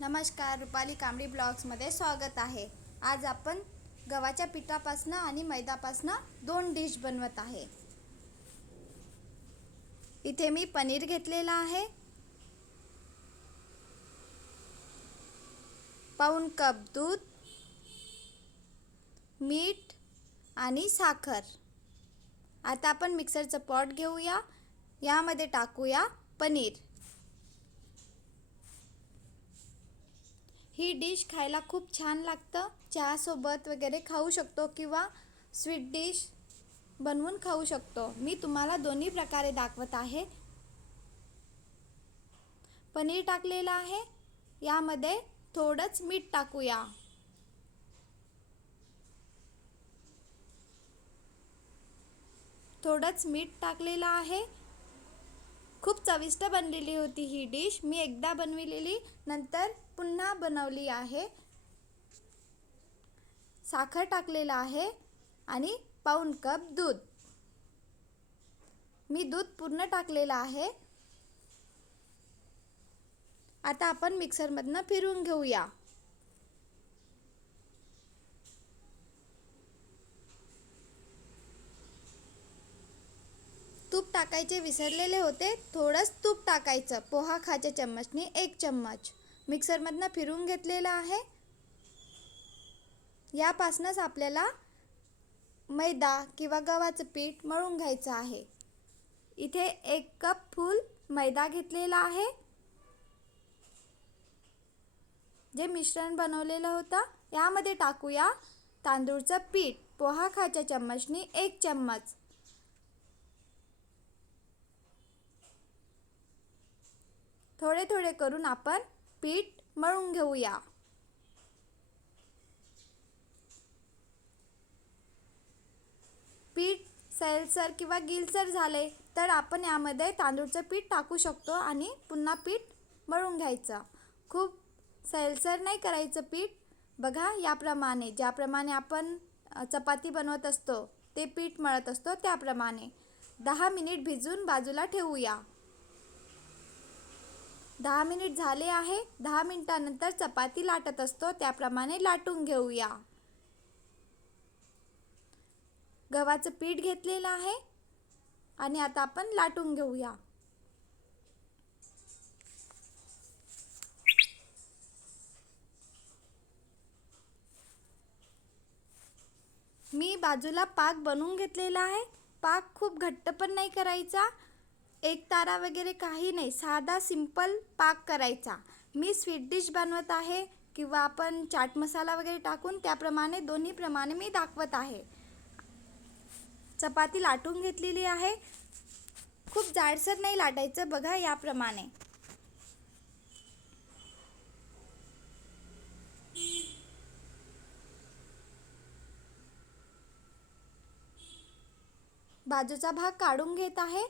नमस्कार रुपाली कांबळी ब्लॉग्समध्ये स्वागत आहे. आज आपण गव्हाच्या पिठापासनं आणि मैदापासनं दोन डिश बनवत आहे. इथे मी पनीर घेतलेला आहे. पाऊन कप दूध मीठ आणि साखर. आता आपण मिक्सरचं पॉट घेऊया. यामध्ये टाकूया पनीर. ही डिश खायला खूप छान लागतं. चहासोबत वगैरे खाऊ शकतो किंवा स्वीट डिश बनवून खाऊ शकतो. मी तुम्हाला दोन्ही प्रकारे दाखवत आहे. पनीर टाकलेलं आहे. यामध्ये थोडंच मीठ टाकूया. थोडंच मीठ टाकलेलं आहे. खूप चविष्ट बनलेली होती ही डिश. मी एकदा बनविलेली नंतर पुन्हा बनवली आहे. साखर टाकलेलं आहे आणि पाऊण कप दूध. मी दूध पूर्ण टाकलेलं आहे. आता आपण मिक्सरमधनं फिरून घेऊया. तूप टाकायचे विसरलेले होते. थोडंच तूप टाकायचं. पोहा खाच्या चम्मचने एक चम्मच. मिक्सरमधनं फिरून घेतलेलं आहे. यापासूनच आपल्याला मैदा किंवा गव्हाचं पीठ मळून घ्यायचं आहे. इथे एक कप फुल मैदा घेतलेला आहे. जे मिश्रण बनवलेलं होतं यामध्ये टाकूया तांदूळचं पीठ. पोहा खाच्या चम्मचनी एक चम्मच. थोडे थोडे करून आपण पीठ मळून घेऊया. पीठ सैलसर किंवा गिलसर झाले तर आपण यामध्ये तांदूळचं पीठ टाकू शकतो आणि पुन्हा पीठ मळून घ्यायचं. खूप सैलसर नाही करायचं पीठ. बघा याप्रमाणे ज्याप्रमाणे आपण चपाती बनवत असतो ते पीठ मळत असतो त्याप्रमाणे. दहा मिनिट भिजून बाजूला ठेवूया. दहा मिनिट झाले आहे. दहा मिनिटानंतर चपाती लाटत असतो. त्याप्रमाणे लाटून घेऊया. गव्हाचं पीठ घेतलेलं आहे. आणि आता आपण लाटून घेऊया. मी बाजूला पाक बनवून घेतलेला आहे. पाक खूप घट्ट पण नाही करायचा. एक तारा वगैरे काही नाही. साधा सिंपल पाक करायचा. मी स्वीट डिश बनवत आहे किंवा आपण चाट मसाला वगैरे टाकून त्याप्रमाणे दोन्हीप्रमाणे मी दाखवत आहे. चपाती लाटून घेतलेली आहे. खूप जाडसर नाही लाटायचं बघा याप्रमाणे. बाजूचा भाग काढून घेत आहे.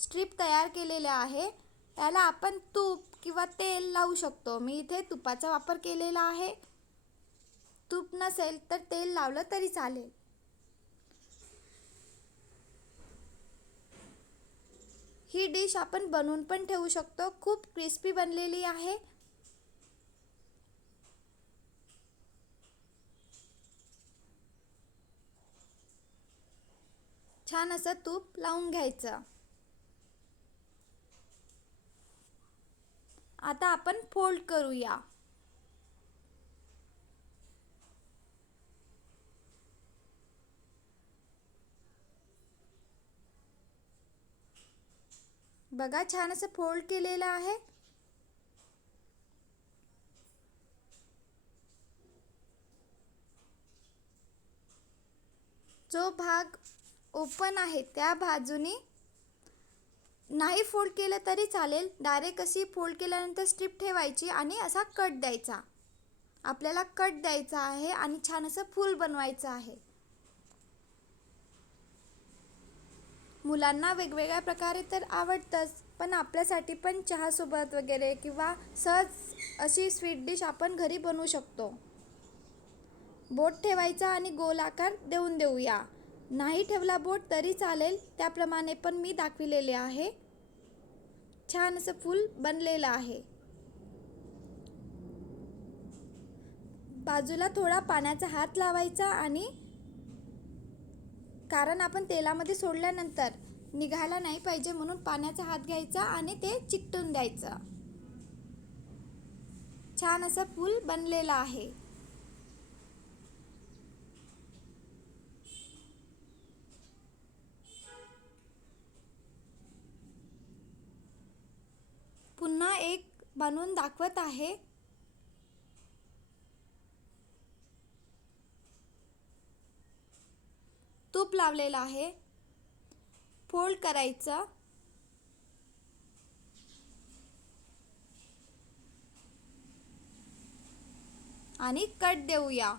स्ट्रीप तयार केलेल्या आहे. त्याला आपण तूप किंवा तेल लावू शकतो. मी इथे तुपाचा वापर केलेला आहे. तूप नसेल तर तेल लावलं तरी चालेल. ही डिश आपण बनवून पण ठेवू शकतो. खूप क्रिस्पी बनलेली आहे. छान असं तूप लावून घ्यायचं. आता आपण फोल्ड करूया. बघा छान असं फोल्ड केलेलं आहे. जो भाग ओपन आहे त्या बाजूनी नाही फोल्ड केलं तरी चालेल. डायरेक्ट अशी फोल्ड केल्यानंतर स्ट्रीप ठेवायची आणि असा कट द्यायचा. आपल्याला कट द्यायचा आहे आणि छान असं फूल बनवायचं आहे. मुलांना वेगवेगळ्या प्रकारे तर आवडतंच पण आपल्यासाठी पण चहासोबत वगैरे किंवा सहज अशी स्वीट डिश आपण घरी बनवू शकतो. बोट ठेवायचा आणि गोल आकार देऊन देऊया. नाही ठेवला बोट तरी चालेल त्याप्रमाणे पण मी दाखविलेले आहे. छान असं फूल बनलेलं आहे. बाजूला थोडा पाण्याचा हात लावायचा आणि कारण आपण तेलामध्ये सोडल्यानंतर निघायला नाही पाहिजे म्हणून पाण्याचा हात घ्यायचा आणि ते चिकटून द्यायचं. छान असं फूल बनलेलं आहे. पुन्हा एक बनवून दाखवत आहे. तूप लावलेलं आहे. फोल्ड करायचं. आणि कट देऊया.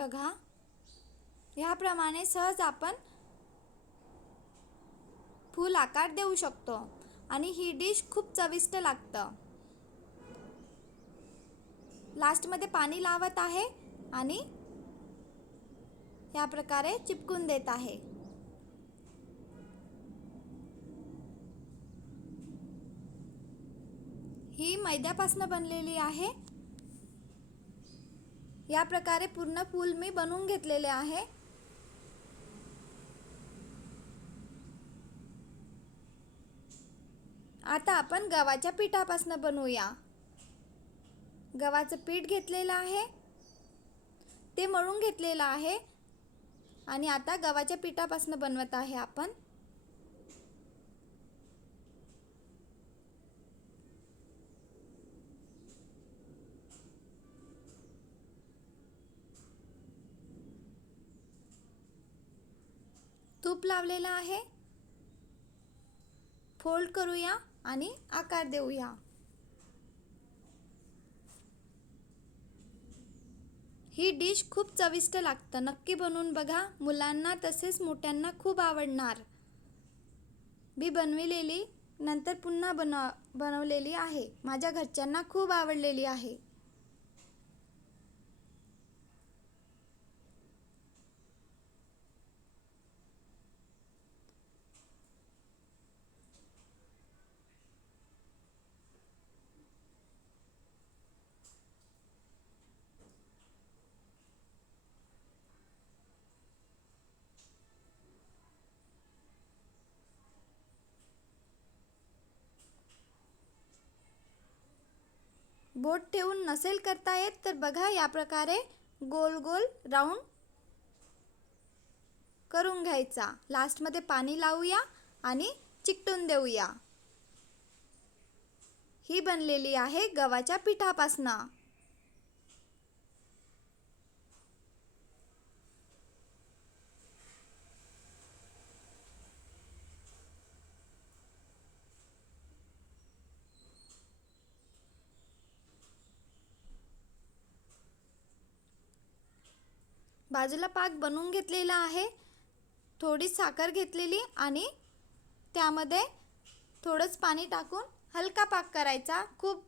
बघा. ह्याप्रमाणे सहज आपण फूल आकार देऊ शकतो आणि ही डिश खूप चविष्ट लागतं. लास्टमध्ये पाणी लावत आहे आणि या प्रकारे चिपकून देत आहे. ही मैद्यापासून बनलेली आहे. या प्रकारे पूर्ण फूल मी बनवून घेतलेले आहे. आता आपण गव्हाच्या पिठापासून बनवूया. गव्हाचं पीठ घेतलेलं आहे. ते मळून घेतलेलं आहे. आणि आता गव्हाच्या पिठापासून बनवत आहे आपण. तूप लावलेलं आहे. फोल्ड करूया आणि आकार देऊया. ही डिश खूप चविष्ट लागतं. नक्की बनवून बघा. मुलांना तसेच मोठ्यांना खूप आवडणार. मी बनविलेली नंतर पुन्हा बनव बनवलेली आहे. माझ्या घरच्यांना खूप आवडलेली आहे. बोट ठेवून नसेल करता येत तर बघा या प्रकारे गोल गोल राऊंड करून घ्यायचा. लास्टमध्ये पाणी लावूया आणि चिकटून देऊया. ही बनलेली आहे गव्हाच्या पिठापासनं. बाजूला पाक बनवून घेतलेला आहे. थोडी साखर घेतलेली आणि त्यामध्ये थोडंच पाणी टाकून हलका पाक करायचा. खूप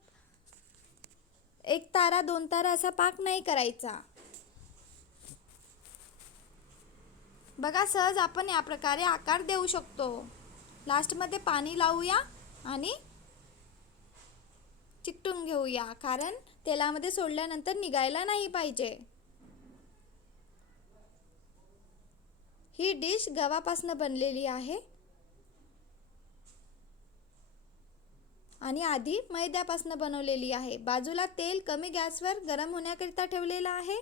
एक तारा दोन तारा असा पाक नाही करायचा. बघा सहज आपण या प्रकारे आकार देऊ शकतो. लास्टमध्ये पाणी लावूया आणि चिकटून घेऊया कारण तेलामध्ये सोडल्यानंतर निघायला नाही पाहिजे. ही डिश गव्हापासून बनलेली आहे. आणि आधी मैद्यापासून बनवलेली आहे. बाजूला तेल कमी गॅसवर गरम होण्याकरिता ठेवलेलं आहे.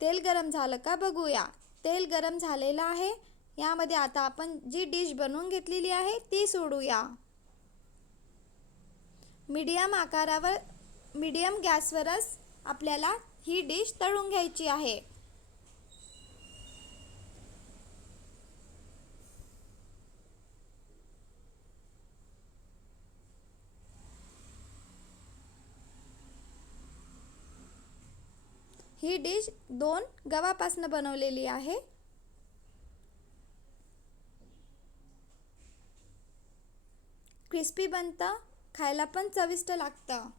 तेल गरम झालं का बघूया. तेल गरम झालेलं आहे. यामध्ये आता आपण जी डिश बनवून घेतलेली आहे ती सोडूया. मीडियम आकारावर मीडियम गॅसवरच आपल्याला ही डिश तळून घ्यायची आहे. ही डिश दोन गव्हापासून बनवलेली आहे. क्रिस्पी बनतं खायला पण चविष्ट लागतं.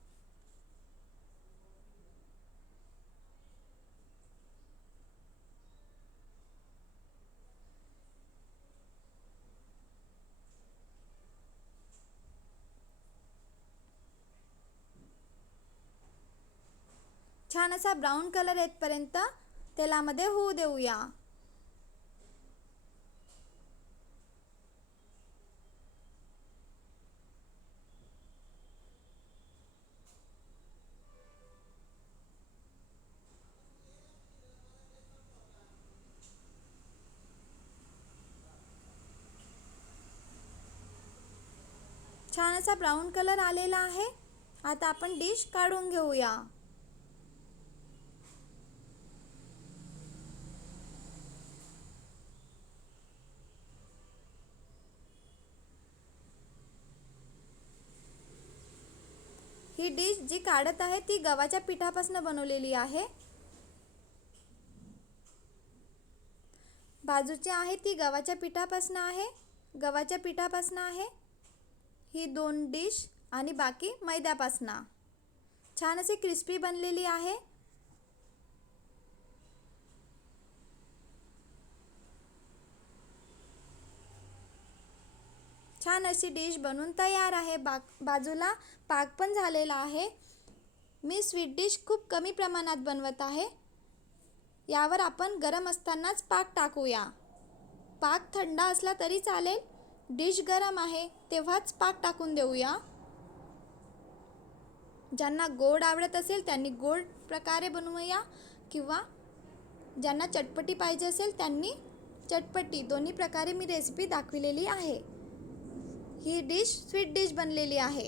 छान असा ब्राऊन कलर येतपर्यंत तेलामध्ये होऊ देऊया. छान असा ब्राऊन कलर आलेला आहे. आता आपण डिश काढून घेऊया. ही डिश जी काढत आहे ती गव्हाच्या पिठापासून बनवलेली आहे. बाजूची आहे ती गव्हाच्या पिठापासून आहे. गव्हाच्या पिठापासून आहे. ही दोन डिश आणि बाकी मैद्यापासून. छान अशी क्रिस्पी बनलेली आहे. छान अशी डिश बनून तयार आहे. बाक बाजूला पाक पण झालेला आहे. मी स्वीट डिश खूप कमी प्रमाणात बनवत आहे. यावर आपण गरम असतानाच पाक टाकूया. पाक थंड असला तरी चालेल. डिश गरम आहे तेव्हाच पाक टाकून देऊया. ज्यांना गोड आवडत असेल त्यांनी गोड प्रकारे बनवूया. किंवा ज्यांना चटपटी पाहिजे असेल त्यांनी चटपटी. दोन्ही प्रकारे मी रेसिपी दाखविलेली आहे. ही डिश स्वीट डिश बनलेली आहे.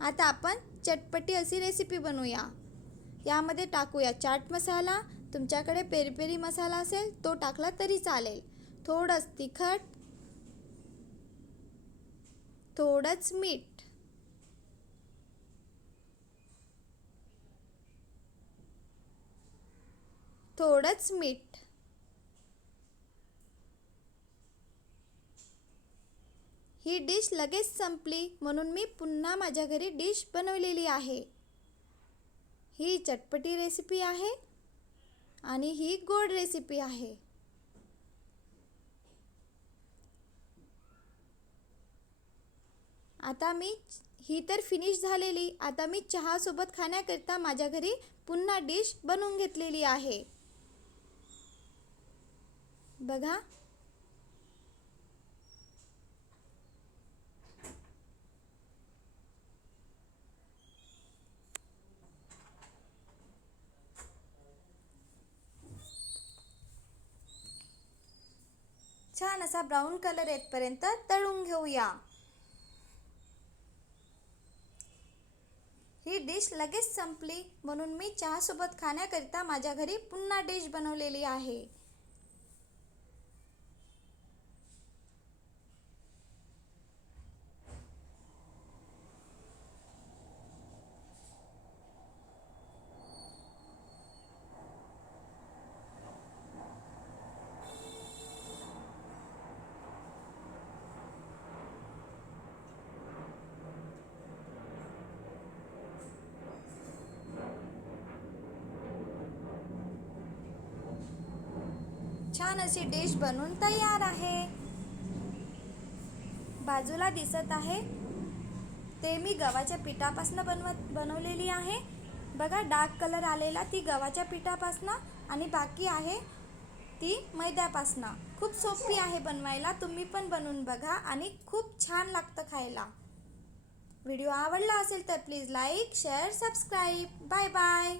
आता आपण चटपटी अशी रेसिपी बनवूया. यामध्ये टाकूया चाट मसाला तुमच्याकडे पेरीपेरी मसाला असेल तो टाकला तरी चालेल. थोडंच तिखट थोडंच मीठ. थोडंच मीठ. ही डिश लगेच संपली म्हणून मी पुन्हा माझ्या घरी डिश बनवलेली आहे. ही चटपटी रेसिपी आहे आणि ही गोड रेसिपी आहे. आता मी ही तर फिनिश झालेली. आता मी चहासोबत खाण्याकरिता माझ्या घरी पुन्हा डिश बनवून घेतलेली आहे. बघा छान असा ब्राऊन कलर येतपर्यंत तळून घेऊया. ही डिश लगेच संपली म्हणून मी चहासोबत खाण्याकरिता माझ्या घरी पुन्हा डिश बनवलेली आहे. छान अशी डिश बनून तयार आहे. बाजूला दिसत आहे. ते मी गव्हाच्या पिठापासून बनवत बनवलेली आहे. बघा डार्क कलर आलेला ती गव्हाच्या पिठापासनं आणि बाकी आहे ती मैद्यापासनं. खूप सोपी आहे बनवायला तुम्ही पण बनवून बघा आणि खूप छान लागतं खायला. व्हिडिओ आवडला असेल तर please like share subscribe bye bye